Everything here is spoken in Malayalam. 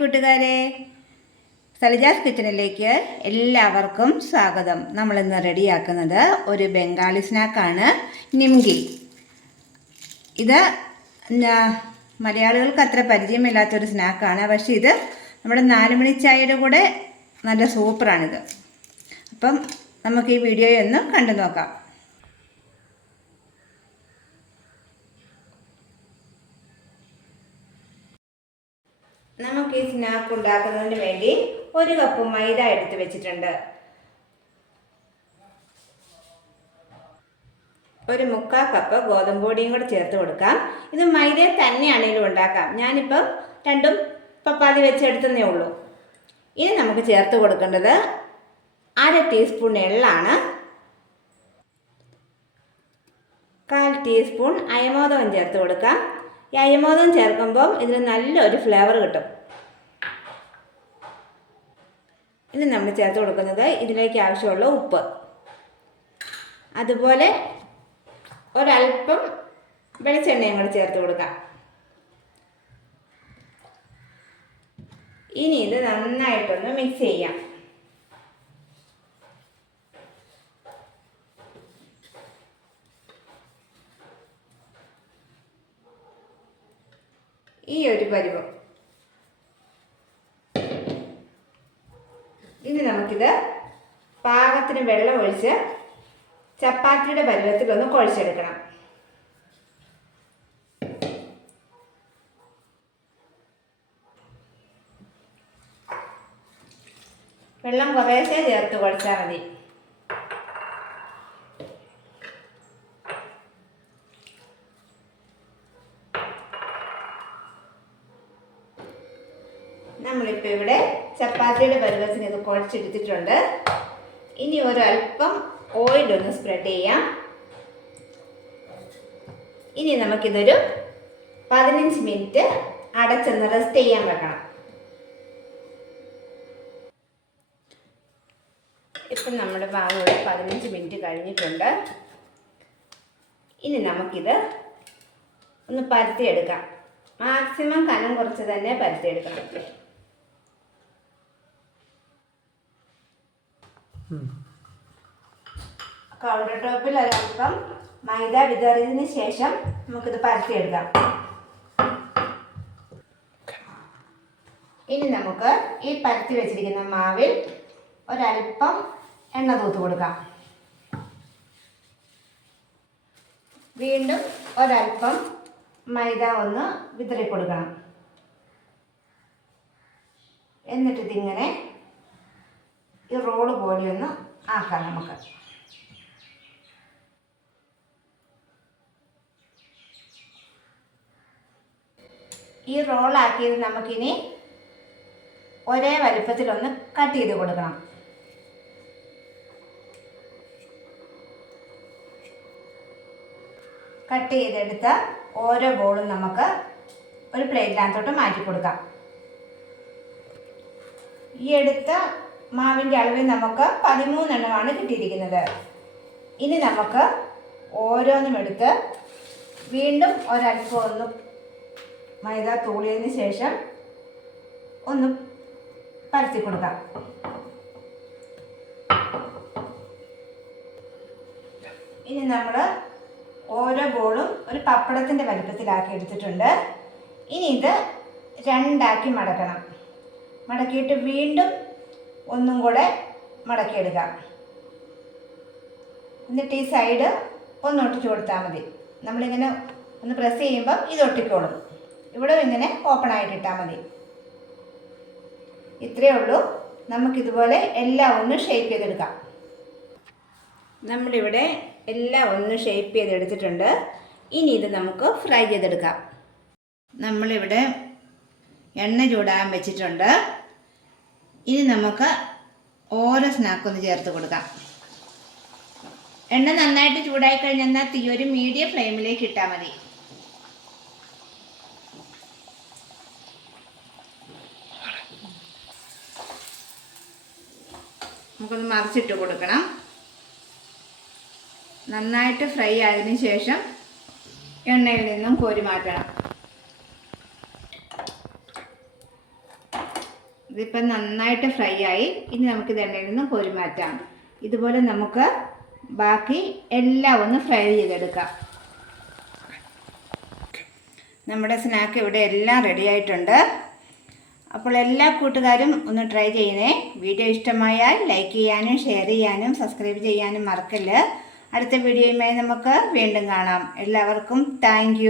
കൂട്ടുകാരെ സലിജാസ് കിച്ചണിലേക്ക് എല്ലാവർക്കും സ്വാഗതം. നമ്മൾ ഇന്ന് റെഡിയാക്കുന്നത് ഒരു ബംഗാളി സ്നാക്കാണ് നിംഗി. ഇത് മലയാളികൾക്ക് അത്ര പരിചയമില്ലാത്തൊരു സ്നാക്കാണ് പക്ഷെ ഇത് നമ്മുടെ നാലുമണി ചായയുടെ കൂടെ നല്ല സൂപ്പറാണിത്. അപ്പം നമുക്ക് ഈ വീഡിയോ ഒന്ന് കണ്ടു നോക്കാം നമുക്ക് ഈ സ്നാക്ക് ഉണ്ടാക്കുന്നതിന് വേണ്ടി ഒരു കപ്പ് മൈദ എടുത്ത് വെച്ചിട്ടുണ്ട്. ഒരു മുക്കാൽ കപ്പ് ഗോതമ്പ് പൊടിയും കൂടെ ചേർത്ത് കൊടുക്കാം. ഇത് മൈദ തന്നെയാണെങ്കിലും ഉണ്ടാക്കാം. ഞാനിപ്പം രണ്ടും പപ്പാതി വെച്ചെടുത്തതേ ഉള്ളൂ. ഇനി നമുക്ക് ചേർത്ത് കൊടുക്കേണ്ടത് അര ടീസ്പൂൺ എള്ളാണ്. കാൽ ടീസ്പൂൺ അയമോദകം ചേർത്ത് കൊടുക്കാം. ഈ അരിമോദം ചേർക്കുമ്പം ഇതിന് നല്ലൊരു ഫ്ലേവർ കിട്ടും. ഇനി നമ്മൾ ചേർത്ത് കൊടുക്കുന്നത് ഇതിലേക്ക് ആവശ്യമുള്ള ഉപ്പ്. അതുപോലെ ഒരല്പം വെളിച്ചെണ്ണയും കൂടെ ചേർത്ത് കൊടുക്കാം. ഇനി ഇത് നന്നായിട്ടൊന്ന് മിക്സ് ചെയ്യാം. ഈ ഒരു പരുവം. ഇനി നമുക്കിത് പാകത്തിന് വെള്ളം ഒഴിച്ച് ചപ്പാത്തിയുടെ പരുവത്തിലൊന്ന് കുഴച്ചെടുക്കണം. വെള്ളം കുറേശ്ശെ ചേർത്ത് കുഴച്ചാൽ മതി. നമ്മളിപ്പോൾ ഇവിടെ ചപ്പാത്തിയുടെ പരുവത്തിന് ഇത് കുഴച്ചെടുത്തിട്ടുണ്ട്. ഇനി ഒരല്പം ഓയിൽ ഒന്ന് സ്പ്രെഡ് ചെയ്യാം. ഇനി നമുക്കിതൊരു പതിനഞ്ച് മിനിറ്റ് അടച്ചെന്ന് റെസ്റ്റ് ചെയ്യാൻ വെക്കണം. ഇപ്പം നമ്മുടെ ഭാഗം ഒരു പതിനഞ്ച് മിനിറ്റ് കഴിഞ്ഞിട്ടുണ്ട്. ഇനി നമുക്കിത് ഒന്ന് പരത്തിയെടുക്കാം. മാക്സിമം കനം കുറച്ച് തന്നെ പരത്തിയെടുക്കണം. കൗണ്ടർ ടോപ്പിൽ ഒരല്പം മൈദ വിതറിയതിന് ശേഷം നമുക്കിത് പരത്തിയെടുക്കാം. ഇനി നമുക്ക് ഈ പരത്തി വെച്ചിരിക്കുന്ന മാവിൽ ഒരല്പം എണ്ണ തൂത്ത് കൊടുക്കാം. വീണ്ടും ഒരല്പം മൈദ ഒന്ന് വിതറി കൊടുക്കണം എന്നിട്ട് ഇതിങ്ങനെ ഈ റോൾ പോലെ ഒന്ന് ആക്കാം നമുക്ക്. ഈ റോളാക്കിയത് നമുക്കിനി ഒരേ വലിപ്പത്തിലൊന്ന് കട്ട് ചെയ്ത് കൊടുക്കണം. കട്ട് ചെയ്തെടുത്ത് ഓരോ ബോളും നമുക്ക് ഒരു പ്ലേറ്റിനകത്തോട്ട് മാറ്റി കൊടുക്കാം. ഈ എടുത്ത മാവിന്റെ അളവിൽ നമുക്ക് പതിമൂന്നെണ്ണമാണ് കിട്ടിയിരിക്കുന്നത്. ഇനി നമുക്ക് ഓരോന്നും എടുത്ത് വീണ്ടും ഒരൽപ്പം ഒന്ന് മൈദ തൂളിയതിന് ശേഷം ഒന്ന് പരത്തി കൊടുക്കാം. ഇനി നമ്മൾ ഓരോ ബോളും ഒരു പപ്പടത്തിന്റെ വലിപ്പത്തിലാക്കി എടുത്തിട്ടുണ്ട്. ഇനി ഇത് രണ്ടാക്കി മടക്കണം. മടക്കിയിട്ട് വീണ്ടും ഒന്നും കൂടെ മടക്കിയെടുക്കാം. എന്നിട്ട് ഈ സൈഡ് ഒന്ന് ഒട്ടിച്ചു കൊടുത്താൽ മതി. നമ്മളിങ്ങനെ ഒന്ന് പ്രസ് ചെയ്യുമ്പം ഇത് ഒട്ടിക്കോളും. ഇവിടെ ഇങ്ങനെ ഓപ്പൺ ആയിട്ട് ഇട്ടാൽ മതി. ഇത്രയേ ഉള്ളൂ. നമുക്കിതുപോലെ എല്ലാം ഒന്ന് ഷേപ്പ് ചെയ്തെടുക്കാം. നമ്മളിവിടെ എല്ലാം ഒന്ന് ഷേപ്പ് ചെയ്തെടുത്തിട്ടുണ്ട്. ഇനി ഇത് നമുക്ക് ഫ്രൈ ചെയ്തെടുക്കാം. നമ്മളിവിടെ എണ്ണ ചൂടാൻ വെച്ചിട്ടുണ്ട്. ഇനി നമുക്ക് ഓരോ സ്നാക്ക് ഒന്ന് ചേർത്ത് കൊടുക്കാം. എണ്ണ നന്നായിട്ട് ചൂടായി കഴിഞ്ഞാൽ തീ ഒരു മീഡിയം ഫ്ലെയിമിലേക്ക് ഇട്ടാൽ മതി. നമുക്കൊന്ന് മറിച്ചിട്ട് കൊടുക്കണം. നന്നായിട്ട് ഫ്രൈ ആയതിനു ശേഷം എണ്ണയിൽ നിന്നും കോരി മാറ്റണം. ഇതിപ്പം നന്നായിട്ട് ഫ്രൈ ആയി. ഇനി നമുക്ക് ഇത് എണ്ണയിൽ നിന്ന് കോരി മാറ്റാം. ഇതുപോലെ നമുക്ക് ബാക്കി എല്ലാം ഒന്ന് ഫ്രൈ ചെയ്തെടുക്കാം. നമ്മുടെ സ്നാക്ക് ഇവിടെ എല്ലാം റെഡി ആയിട്ടുണ്ട്. അപ്പോൾ എല്ലാ കൂട്ടുകാരും ഒന്ന് ട്രൈ ചെയ്യണേ വീഡിയോ ഇഷ്ടമായാൽ ലൈക്ക് ചെയ്യാനും ഷെയർ ചെയ്യാനും സബ്സ്ക്രൈബ് ചെയ്യാനും മറക്കല്ല്. അടുത്ത വീഡിയോയുമായി നമുക്ക് വീണ്ടും കാണാം. എല്ലാവർക്കും താങ്ക്